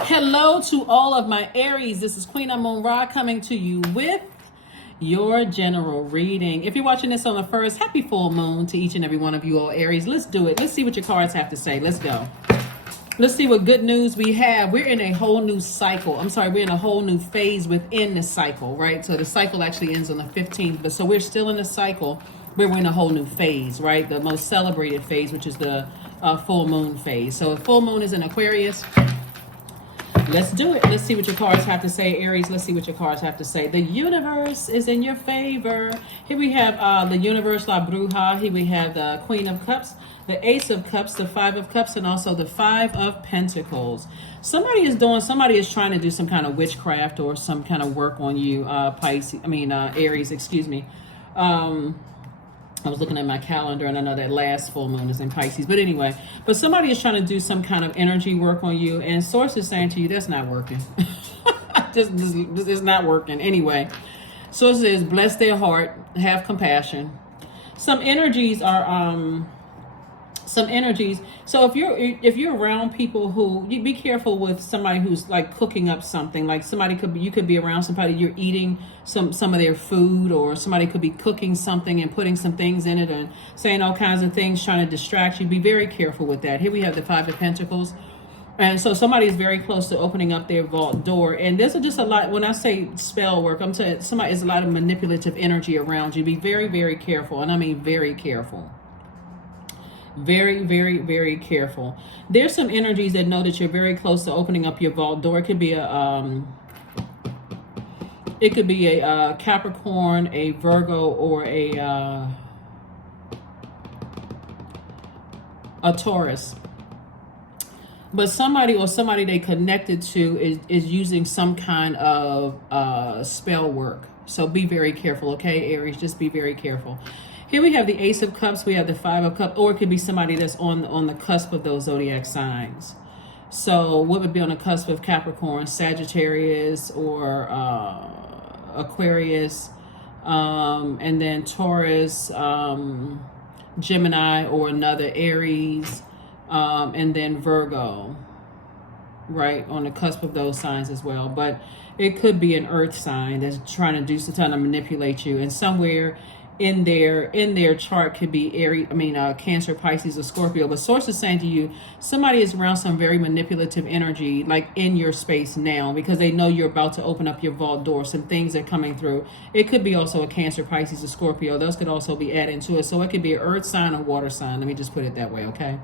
Hello to all of my Aries. This is Queen Amun Ra coming to you with your general reading. If you're watching this on the first, happy full moon to each and every one of you all Aries. Let's do it. Let's see what your cards have to say. Let's go. Let's see what good news we have. We're in a whole new cycle. We're in a whole new phase within the cycle, right? So the cycle actually ends on the 15th, but so we're still in the cycle. We're in a whole new phase, right? The most celebrated phase, which is the full moon phase. So full moon is in Aquarius. Let's do it. Let's see what your cards have to say, Aries. Let's see what your cards have to say. The universe is in your favor. Here we have the universe, La Bruja. Here we have the Queen of Cups, the Ace of Cups, the Five of Cups, and also the Five of Pentacles. Somebody is trying to do some kind of witchcraft or some kind of work on you, Aries, excuse me. I was looking at my calendar and I know that last full moon is in Pisces. But anyway, somebody is trying to do some kind of energy work on you. And Source is saying to you, that's not working. this is not working. Anyway, Source says, bless their heart, have compassion. Some energies. So if you're around people who, you be careful with somebody who's like cooking up something. Like you could be around somebody, you're eating some of their food, or somebody could be cooking something and putting some things in it and saying all kinds of things, trying to distract you. Be very careful with that. Here we have the Five of Pentacles. And so somebody is very close to opening up their vault door. And there's just a lot, when I say spell work, I'm saying somebody is a lot of manipulative energy around you. Be very, very careful. And I mean very careful. Very, very, very careful. There's some energies that know that you're very close to opening up your vault door. It could be a Capricorn, a Virgo, or a Taurus. But somebody they connected to is using some kind of spell work. So be very careful, okay, Aries? Just be very careful. Here we have the Ace of Cups, we have the Five of Cups, or it could be somebody that's on the cusp of those zodiac signs. So what would be on the cusp of Capricorn? Sagittarius or Aquarius, and then Taurus, Gemini, or another Aries, and then Virgo, right, on the cusp of those signs as well. But it could be an earth sign that's trying to manipulate you, and somewhere in their chart could be Cancer, Pisces, or Scorpio. But Source is saying to you, somebody is around some very manipulative energy, like in your space now, because they know you're about to open up your vault door. Some things are coming through. It could be also a Cancer, Pisces, or Scorpio. Those could also be added to it. So it could be an earth sign or water sign. Let me just put it that way, okay?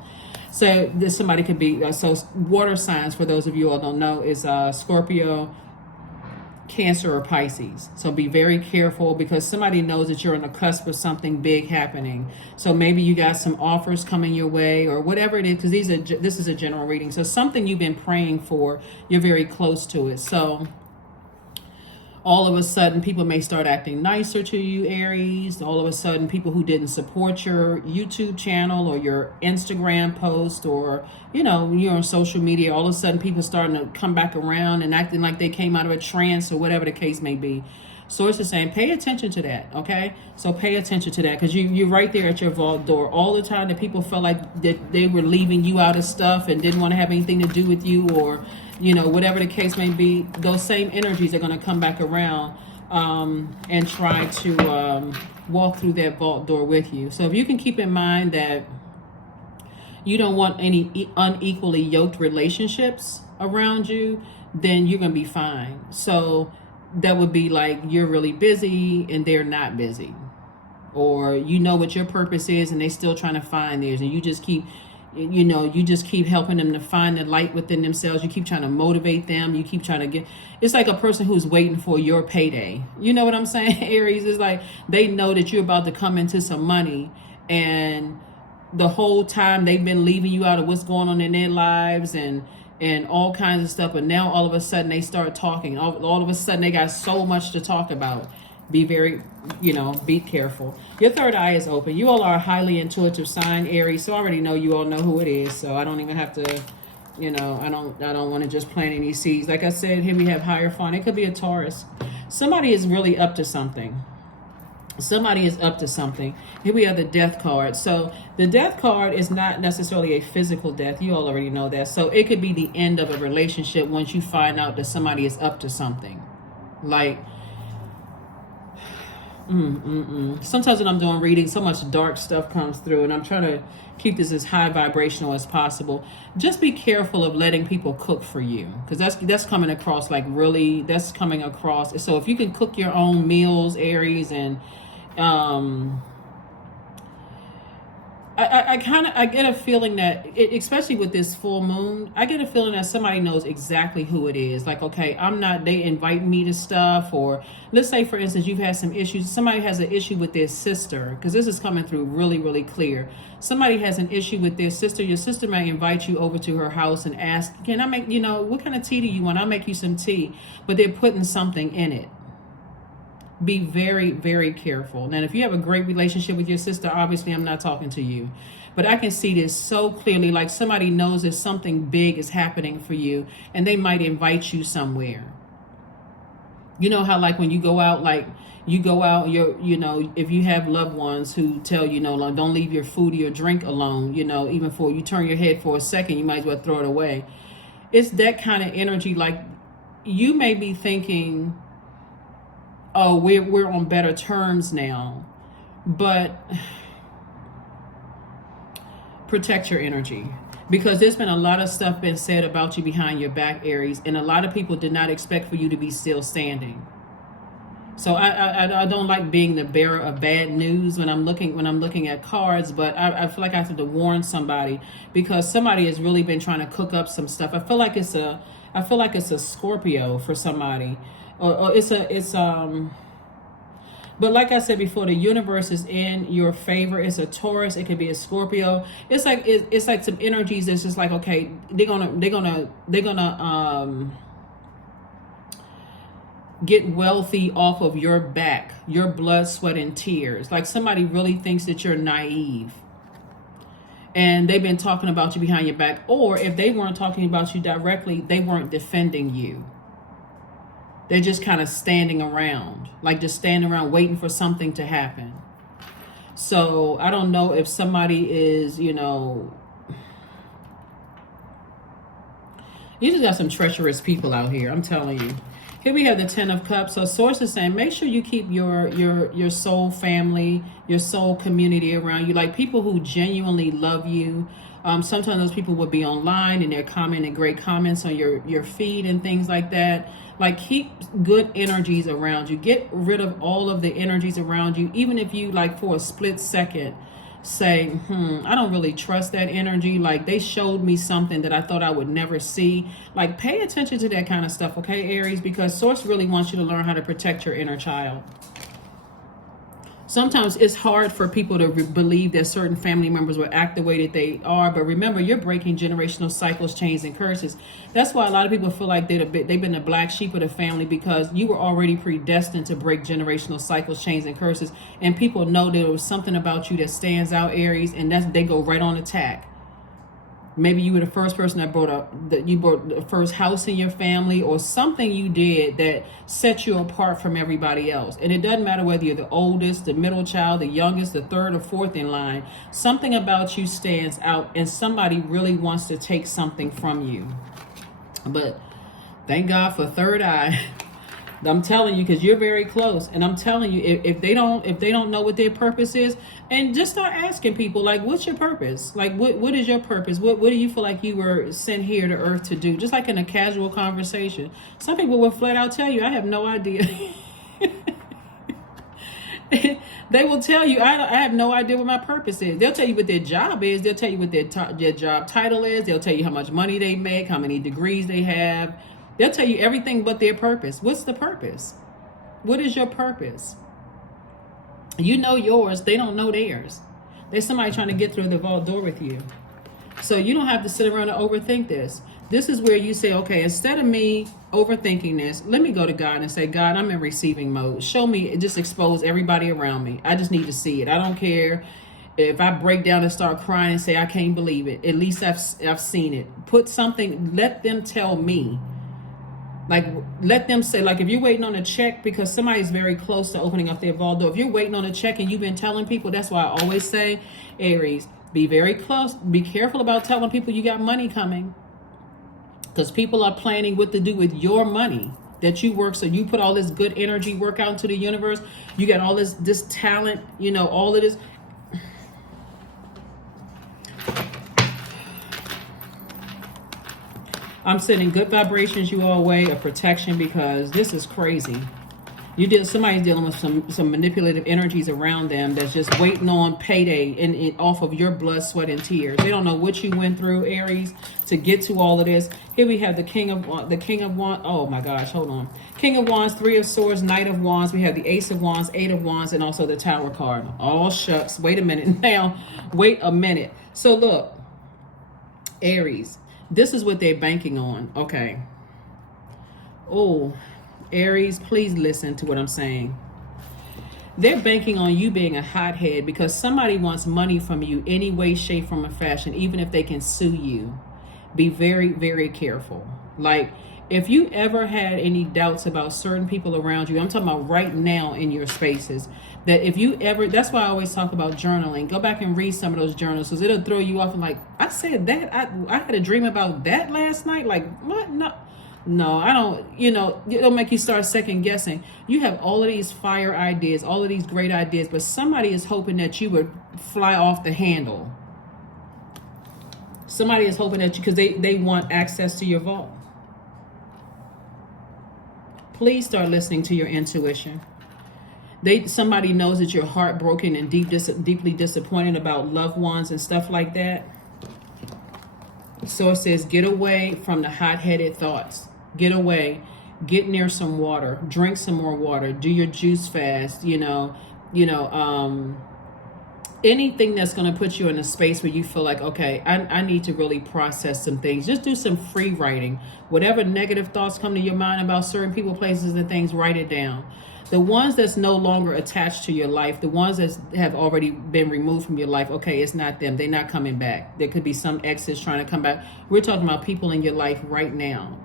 So somebody could be water signs, for those of you all don't know, is Scorpio, Cancer, or Pisces. So be very careful, because somebody knows that you're on the cusp of something big happening. So maybe you got some offers coming your way, or whatever it is, because this is a general reading. So something you've been praying for, you're very close to it. So all of a sudden, people may start acting nicer to you, Aries. All of a sudden, people who didn't support your YouTube channel or your Instagram post, or, you're on social media, all of a sudden people starting to come back around and acting like they came out of a trance, or whatever the case may be. Source is saying, pay attention to that, okay? So pay attention to that, because you're right there at your vault door. All the time that people felt like that they were leaving you out of stuff and didn't want to have anything to do with you, or whatever the case may be, those same energies are going to come back around and try to walk through that vault door with you. So if you can keep in mind that you don't want any unequally yoked relationships around you, then you're going to be fine. So that would be like you're really busy and they're not busy. Or what your purpose is and they're still trying to find theirs, and you just keep helping them to find the light within themselves. You keep trying to motivate them. You keep trying to it's like a person who's waiting for your payday. You know what I'm saying, Aries? It's like they know that you're about to come into some money, and the whole time they've been leaving you out of what's going on in their lives and all kinds of stuff. But now all of a sudden they start talking. All of a sudden they got so much to talk about. Be very, be careful. Your third eye is open. You all are a highly intuitive sign, Aries. So I already know you all know who it is. So I don't even have to, I don't want to just plant any seeds. Like I said, here we have Hierophant. It could be a Taurus. Somebody is really up to something. Somebody is up to something. Here we have the death card. So the death card is not necessarily a physical death. You all already know that. So it could be the end of a relationship once you find out that somebody is up to something. Like, sometimes when I'm doing reading, so much dark stuff comes through, and I'm trying to keep this as high vibrational as possible. Just be careful of letting people cook for you, because that's coming across like really. That's coming across. So if you can cook your own meals, Aries, and I get a feeling that especially with this full moon, I get a feeling that somebody knows exactly who it is. Like, okay, they invite me to stuff, or let's say for instance you've had some issues. Somebody has an issue with their sister, because this is coming through really, really clear. Somebody has an issue with their sister. Your sister may invite you over to her house and ask, can I make, what kind of tea do you want? I'll make you some tea. But they're putting something in it. Be very, very careful. Now, if you have a great relationship with your sister, obviously I'm not talking to you. But I can see this so clearly, like somebody knows that something big is happening for you, and they might invite you somewhere. You know how like when you go out, if you have loved ones who tell you, like, don't leave your food or your drink alone, even for you turn your head for a second, you might as well throw it away. It's that kind of energy. Like, you may be thinking, oh, we're on better terms now, but protect your energy, because there's been a lot of stuff been said about you behind your back, Aries, and a lot of people did not expect for you to be still standing. So I don't like being the bearer of bad news when I'm looking at cards, but I feel like I have to warn somebody, because somebody has really been trying to cook up some stuff. I feel like it's a Scorpio for somebody. Or but like I said before, the universe is in your favor. It's a Taurus. It could be a Scorpio. It's like some energies that's just like, okay, they're gonna get wealthy off of your back, your blood, sweat, and tears. Like somebody really thinks that you're naive, and they've been talking about you behind your back. Or if they weren't talking about you directly, they weren't defending you. They're just kind of standing around, like just standing around waiting for something to happen. So I don't know if somebody is, you just got some treacherous people out here, I'm telling you. Here we have the Ten of Cups. So Source is saying, make sure you keep your soul family, your soul community around you, like people who genuinely love you. Sometimes those people will be online and they're commenting great comments on your feed and things like that. Like, keep good energies around you. Get rid of all of the energies around you, even if you, like, for a split second say, I don't really trust that energy. Like, they showed me something that I thought I would never see. Like, pay attention to that kind of stuff, okay, Aries? Because Source really wants you to learn how to protect your inner child. Sometimes it's hard for people to believe that certain family members will act the way that they are. But remember, you're breaking generational cycles, chains, and curses. That's why a lot of people feel like they've been the black sheep of the family, because you were already predestined to break generational cycles, chains, and curses. And people know there was something about you that stands out, Aries, and they go right on attack. Maybe you were the first person that brought the first house in your family, or something you did that set you apart from everybody else. And it doesn't matter whether you're the oldest, the middle child, the youngest, the third or fourth in line. Something about you stands out, and somebody really wants to take something from you. But thank God for third eye. I'm telling you, because you're very close, and I'm telling you, if they don't know what their purpose is, and just start asking people, like, what's your purpose? Like, what is your purpose? What do you feel like you were sent here to Earth to do? Just like in a casual conversation. Some people will flat out tell you, I have no idea. They will tell you, I have no idea what my purpose is. They'll tell you what their job is. They'll tell you what their job title is. They'll tell you how much money they make, how many degrees they have. They'll tell you everything but their purpose. What's the purpose? What is your purpose? You know yours. They don't know theirs. There's somebody trying to get through the vault door with you. So you don't have to sit around and overthink this. This is where you say, okay, instead of me overthinking this, let me go to God and say, God, I'm in receiving mode. Show me, just expose everybody around me. I just need to see it. I don't care if I break down and start crying and say, I can't believe it. At least I've seen it. Put something, let them tell me Like, let them say, like, if you're waiting on a check because somebody's very close to opening up their vault door, if you're waiting on a check and you've been telling people, that's why I always say, Aries, be very close, be careful about telling people you got money coming, because people are planning what to do with your money that you work. So you put all this good energy work out into the universe. You got all this talent, you know, all of this. I'm sending good vibrations you all way of protection, because this is crazy. Somebody's dealing with some manipulative energies around them that's just waiting on payday and off of your blood, sweat, and tears. They don't know what you went through, Aries, to get to all of this. Here we have the King of Wands. Oh my gosh, hold on. King of Wands, Three of Swords, Knight of Wands. We have the Ace of Wands, Eight of Wands, and also the Tower card. Oh shucks. Wait a minute now. Wait a minute. So look, Aries, this is what they're banking on. Okay. Oh, Aries, please listen to what I'm saying. They're banking on you being a hothead because somebody wants money from you any way, shape, form, or fashion, even if they can sue you. Be very, very careful. Like, if you ever had any doubts about certain people around you, I'm talking about right now in your spaces, that if you ever, that's why I always talk about journaling. Go back and read some of those journals, because it'll throw you off and like, I said that, I had a dream about that last night. Like, what? No, I don't, you know, it'll make you start second guessing. You have all of these fire ideas, all of these great ideas, but somebody is hoping that you would fly off the handle. Somebody is hoping that you, because they want access to your vault. Please start listening to your intuition. Somebody knows that you're heartbroken and deeply disappointed about loved ones and stuff like that. So it says, get away from the hot-headed thoughts. Get away. Get near some water. Drink some more water. Do your juice fast. Anything that's going to put you in a space where you feel like, okay, I need to really process some things. Just do some free writing. Whatever negative thoughts come to your mind about certain people, places, and things, write it down. The ones that's no longer attached to your life, the ones that have already been removed from your life, okay, it's not them. They're not coming back. There could be some exes trying to come back. We're talking about people in your life right now.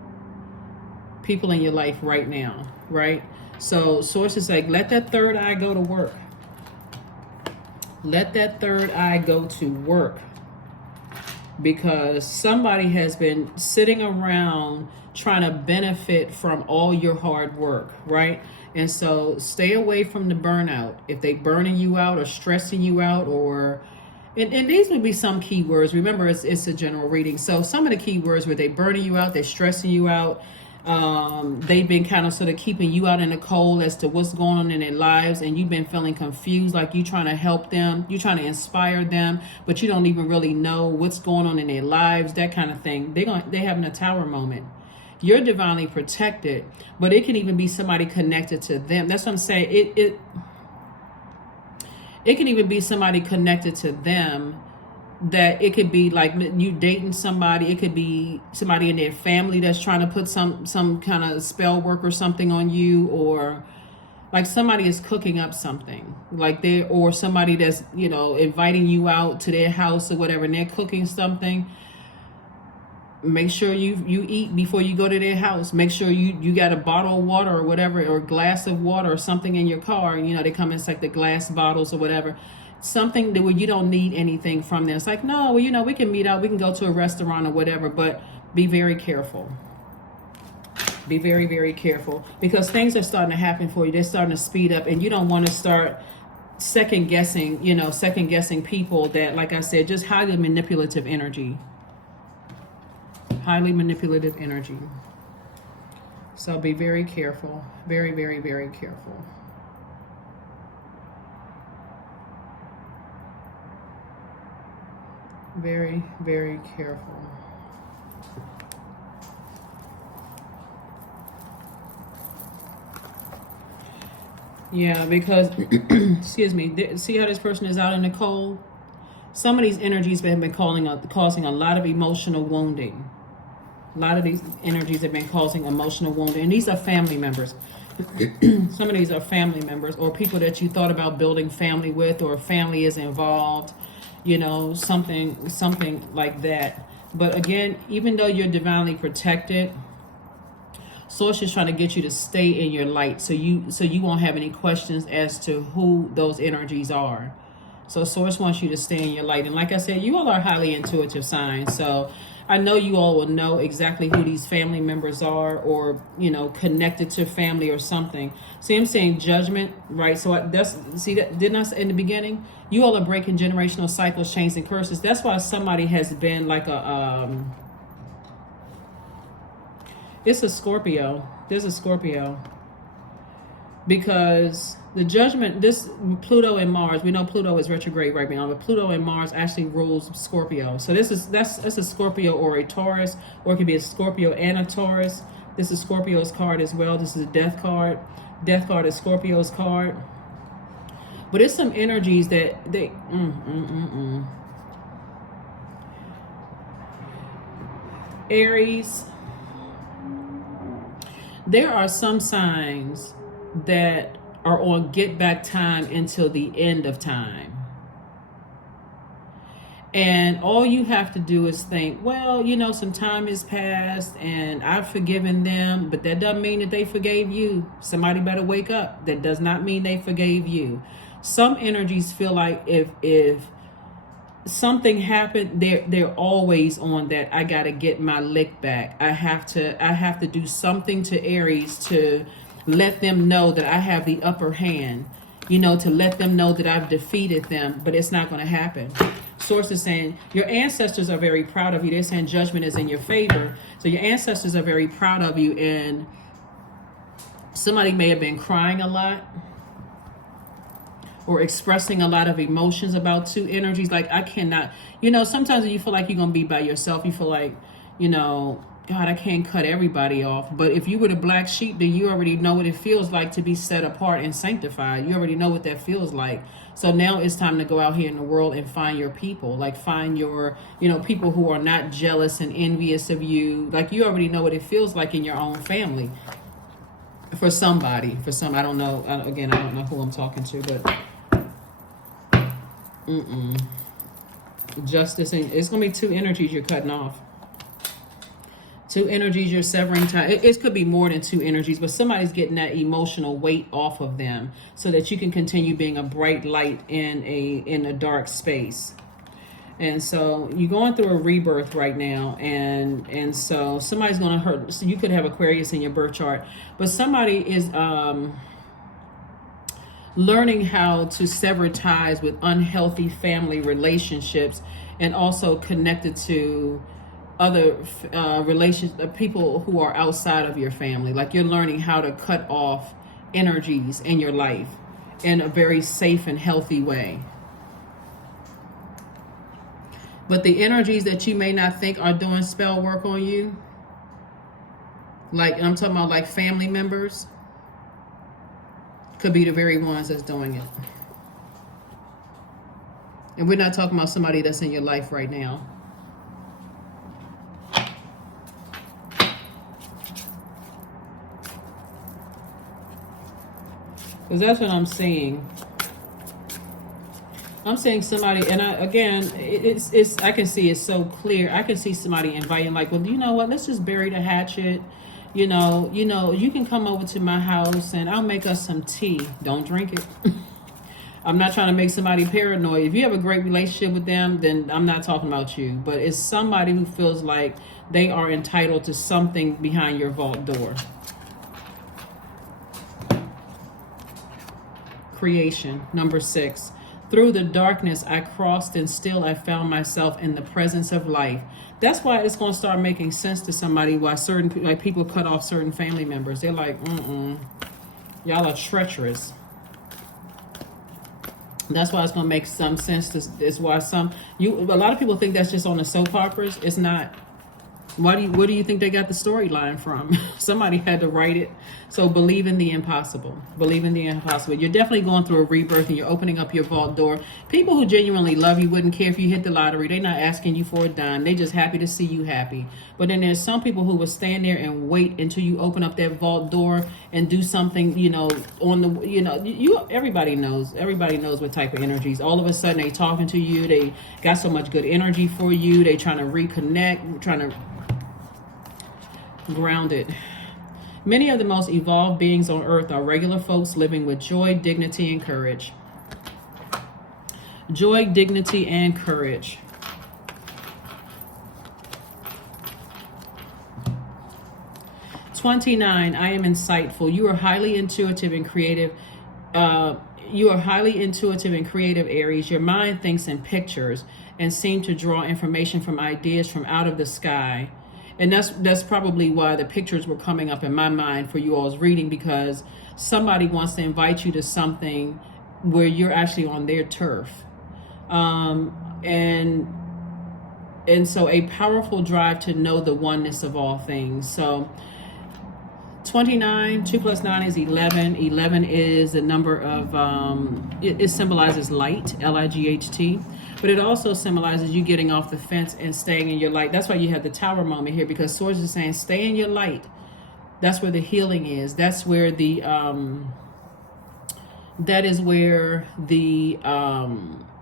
People in your life right now, right? So sources like, let that third eye go to work. Let that third eye go to work, because somebody has been sitting around trying to benefit from all your hard work, right? And so stay away from the burnout. If they burning you out or stressing you out, or and these would be some keywords. Remember, it's a general reading. So some of the keywords where they burning you out, they're stressing you out. They've been kind of sort of keeping you out in the cold as to what's going on in their lives, and you've been feeling confused, like you trying to help them, you trying to inspire them, but you don't even really know what's going on in their lives, that kind of thing. They're having a tower moment. You're divinely protected, but it can even be somebody connected to them. That's what I'm saying. It can even be somebody connected to them, that it could be like you dating somebody. It could be somebody in their family that's trying to put some kind of spell work or something on you, or like somebody is cooking up something like or somebody that's, inviting you out to their house or whatever, and they're cooking something. Make sure you eat before you go to their house. Make sure you got a bottle of water or whatever, or a glass of water or something in your car. They come in like the glass bottles or whatever. Something that where you don't need anything from them. It's like, no, we can meet out. We can go to a restaurant or whatever, but be very careful. Be very, very careful, because things are starting to happen for you. They're starting to speed up, and you don't want to start second guessing people that, like I said, just highly manipulative energy. Highly manipulative energy. So be very careful. Very, very, very careful. Very, very careful. Yeah, because, excuse me, see how this person is out in the cold? Some of these energies have been causing a lot of emotional wounding. A lot of these energies have been causing emotional wounding. And these are family members. Some of these are family members, or people that you thought about building family with, or family is involved, something like that. But again, even though you're divinely protected, Source is trying to get you to stay in your light, so you won't have any questions as to who those energies are. So Source wants you to stay in your light. And like I said, you all are highly intuitive signs. So I know you all will know exactly who these family members are, or, you know, connected to family or something. See, I'm saying judgment, right? So didn't I say in the beginning? You all are breaking generational cycles, chains, and curses. That's why somebody has been like it's a Scorpio. There's a Scorpio. Because the judgment, this Pluto and Mars, we know Pluto is retrograde right now, but Pluto and Mars actually rules Scorpio. So that's a Scorpio or a Taurus, or it could be a Scorpio and a Taurus. This is Scorpio's card as well. This is a death card. Death card is Scorpio's card. But it's some energies that Aries, there are some signs that are on get back time until the end of time. And all you have to do is think, well, you know, some time has passed and I've forgiven them, but that doesn't mean that they forgave you. Somebody better wake up. That does not mean they forgave you. Some energies feel like if something happened, they're always on that. I gotta get my lick back. I have to do something to Aries to let them know that I have the upper hand, you know, to let them know that I've defeated them, but it's not going to happen. Source is saying your ancestors are very proud of you. They're saying judgment is in your favor. So your ancestors are very proud of you, and somebody may have been crying a lot or expressing a lot of emotions about two energies. Like, I cannot, you know, sometimes when you feel like you're going to be by yourself, you feel like, you know, God, I can't cut everybody off. But if you were the black sheep, then you already know what it feels like to be set apart and sanctified. You already know what that feels like. So now it's time to go out here in the world and find your people. Like, find your, you know, people who are not jealous and envious of you. Like, you already know what it feels like in your own family. For somebody, I don't know. Again, I don't know who I'm talking to, but justice, and it's going to be two energies you're cutting off. Two energies you're severing time. It could be more than two energies, but somebody's getting that emotional weight off of them so that you can continue being a bright light in a dark space. And so you're going through a rebirth right now, and so somebody's going to hurt. So you could have Aquarius in your birth chart, but somebody is learning how to sever ties with unhealthy family relationships, and also connected to other people who are outside of your family. Like, you're learning how to cut off energies in your life in a very safe and healthy way. But the energies that you may not think are doing spell work on you, like I'm talking about like family members, could be the very ones that's doing it. And we're not talking about somebody that's in your life right now. Because that's what I'm seeing. I'm seeing somebody, and I can see it's so clear. I can see somebody inviting, like, well, you know what? Let's just bury the hatchet. You know, you can come over to my house and I'll make us some tea. Don't drink it. I'm not trying to make somebody paranoid. If you have a great relationship with them, then I'm not talking about you. But it's somebody who feels like they are entitled to something behind your vault door. Creation, number 6. Through the darkness I crossed, and still I found myself in the presence of life. That's why it's going to start making sense to somebody why certain, like, people cut off certain family members. They're like, y'all are treacherous. That's why it's going to make some sense. That's why a lot of people think that's just on the soap operas. It's not. Where do you think they got the storyline from? Somebody had to write it. So believe in the impossible. Believe in the impossible. You're definitely going through a rebirth, and you're opening up your vault door. People who genuinely love you wouldn't care if you hit the lottery. They're not asking you for a dime. They're just happy to see you happy. But then there's some people who will stand there and wait until you open up that vault door and do something, everybody knows what type of energies. All of a sudden they talking to you. They got so much good energy for you. They trying to reconnect, trying to grounded. Many of the most evolved beings on earth are regular folks living with joy, dignity, and courage. Joy, dignity, and courage. '29. I am insightful. You are highly intuitive and creative. You are highly intuitive and creative, Aries. Your mind thinks in pictures and seem to draw information from ideas from out of the sky. And that's probably why the pictures were coming up in my mind for you all's reading, because somebody wants to invite you to something where you're actually on their turf. And so a powerful drive to know the oneness of all things. So 29, 2 plus 9 is 11. 11 is the number of, it symbolizes light, L-I-G-H-T. But it also symbolizes you getting off the fence and staying in your light. That's why you have the tower moment here, because Swords is saying stay in your light. That's where the healing is. That's where the,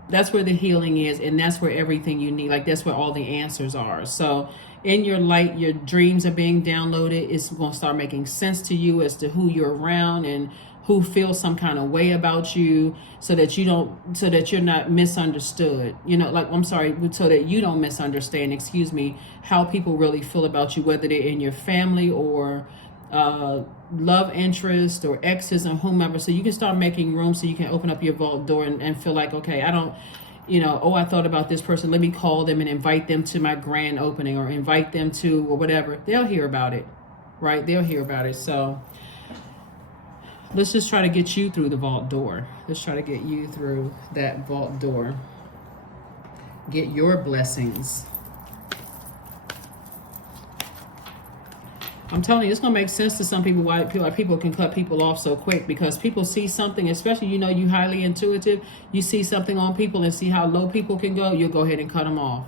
that's where the healing is, and that's where everything you need, like that's where all the answers are. So in your light, your dreams are being downloaded. It's going to start making sense to you as to who you're around and who feels some kind of way about you, so that you're not misunderstood. You know, like, I'm sorry, so that you don't misunderstand, how people really feel about you, whether they're in your family or love interest or exes and whomever. So you can start making room, so you can open up your vault door and feel like, okay, I don't, I thought about this person. Let me call them and invite them to my grand opening, or invite them to, or whatever. They'll hear about it, right? They'll hear about it. So let's just try to get you through the vault door. Let's try to get you through that vault door. Get your blessings. I'm telling you, it's going to make sense to some people why people can cut people off so quick, because people see something, especially, you highly intuitive, you see something on people and see how low people can go, you'll go ahead and cut them off.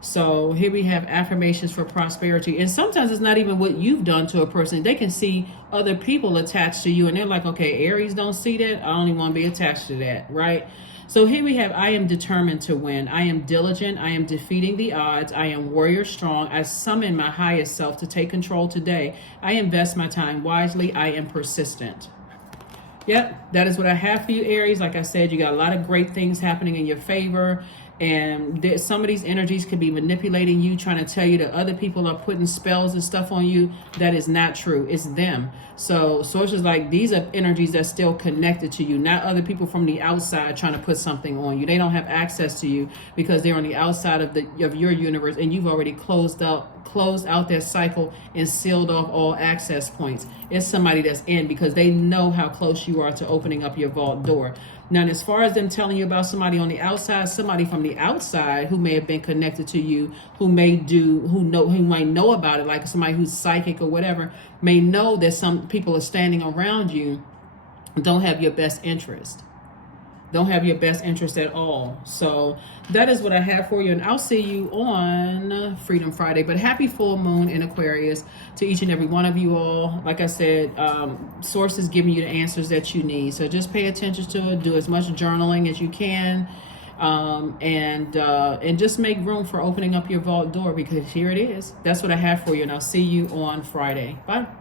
So here we have affirmations for prosperity. And sometimes it's not even what you've done to a person. They can see other people attached to you, and they're like, okay, Aries don't see that. I only want to be attached to that, right? So here we have, I am determined to win. I am diligent. I am defeating the odds. I am warrior strong. I summon my highest self to take control today. I invest my time wisely. I am persistent. Yep, that is what I have for you, Aries. Like I said, you got a lot of great things happening in your favor. And some of these energies could be manipulating you, trying to tell you that other people are putting spells and stuff on you. That is not true. It's them. So sources like these are energies that's still connected to you, not other people from the outside trying to put something on you. They don't have access to you because they're on the outside of your universe, and you've already closed out their cycle and sealed off all access points. It's somebody that's in, because they know how close you are to opening up your vault door. Now, as far as them telling you about somebody on the outside, somebody from the outside who may have been connected to you, who might know about it, like somebody who's psychic or whatever, may know that some people are standing around you, don't have your best interest. Don't have your best interest at all. So that is what I have for you. And I'll see you on Freedom Friday. But happy full moon in Aquarius to each and every one of you all. Like I said, Source is giving you the answers that you need. So just pay attention to it. Do as much journaling as you can. And just make room for opening up your vault door, because here it is. That's what I have for you. And I'll see you on Friday. Bye.